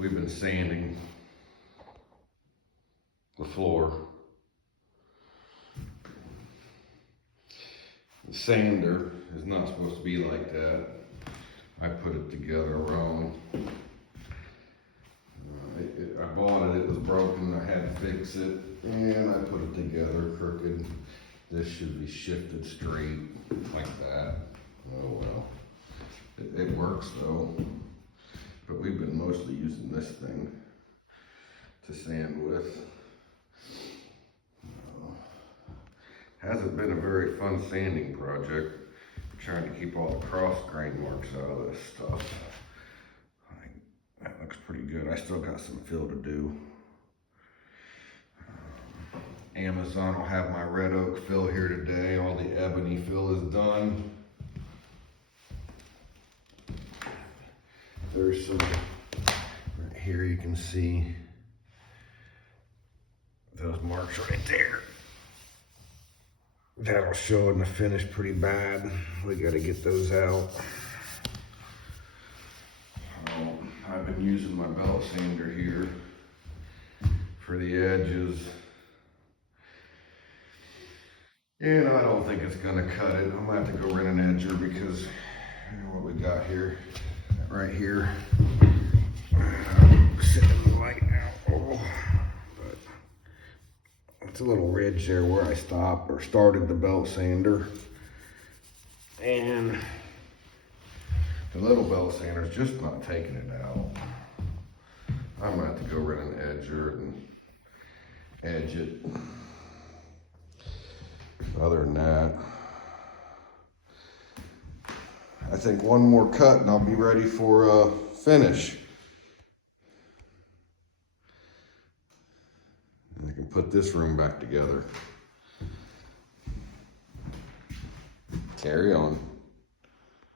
we've been sanding the floor. The sander is not supposed to be like that. I put it together wrong. I bought it, it was broken, I had to fix it, and I put it together crooked. This should be shifted straight, like that. Oh well. It works though. But we've been mostly using this thing to sand with. Hasn't been a very fun sanding project. Trying to keep all the cross grain marks out of this stuff. That looks pretty good. I still got some fill to do. Amazon will have my red oak fill here today. All the ebony fill is done. There's some, right here you can see those marks right there. That'll show in the finish pretty bad. We gotta get those out. I've been using my belt sander here for the edges. And I don't think it's gonna cut it. I'm gonna have to go rent an edger because you know what we got here, right here. Sitting in the light now. Oh, but it's a little ridge there where I stopped or started the belt sander. And the little belt sander is just not taking it out. I'm gonna have to go rent an edger and edge it. Other than that, I think one more cut and I'll be ready for finish. And I can put this room back together. Carry on.